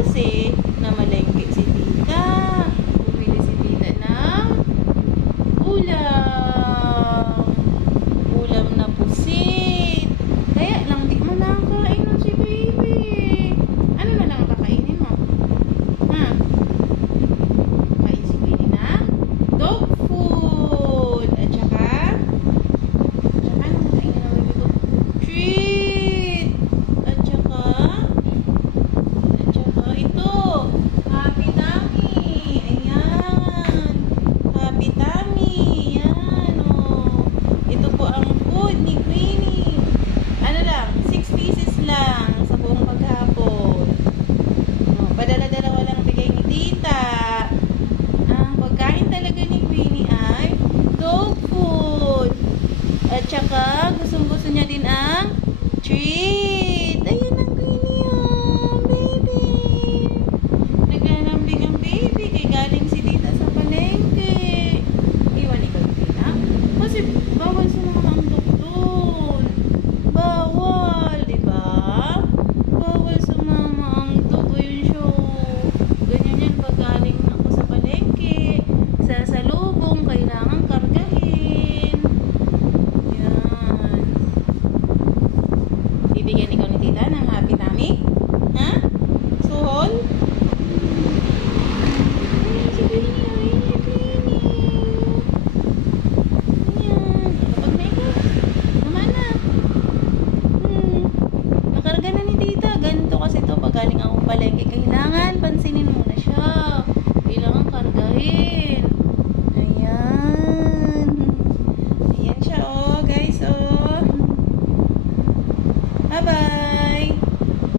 kasi namalengke si tita. Bumili si tita ng ulam. Ulam na pusit. Kaya lang di mo nakakain nun si baby. Ano na lang ang kakainin mo? Ha? Kain si baby ng dog food. At saka anong kainin ng baby ko? Treat. At saka ito. Happy tummy. Ayan. Happy tummy. Yan, oh. Ito po ang food ni Queenie. Ano lang, 6 pieces lang sa buong paghapon. Oh, padala-dalawa lang bigay ni tita. Ang pagkain talaga ni Queenie ay dog food. At saka, gustong-gusto niya din ang treat. Ayan ang Queenie, oh, baby. Naglalambing ang baby kay galing si tita sa palengke. Iwan ikaw ni tita. Kasi bawal sa mga mantok doon. Bawal, di ba? Bawal sa mga mantok. Ayun siya. Ganyan yan pag galing ako sa palengke. Sa salubong, kailangan kargahin. Yan. Bibigyan ikaw ni tita ng happy tummy? Ha? Suhol? Ayan si Queenie. Ayan si Queenie. Ayan. Kapag na ikaw. Naman na. Nakarga na ni tita. Ganito kasi to pag galing akong palengke. Kailangan pansinin muna siya.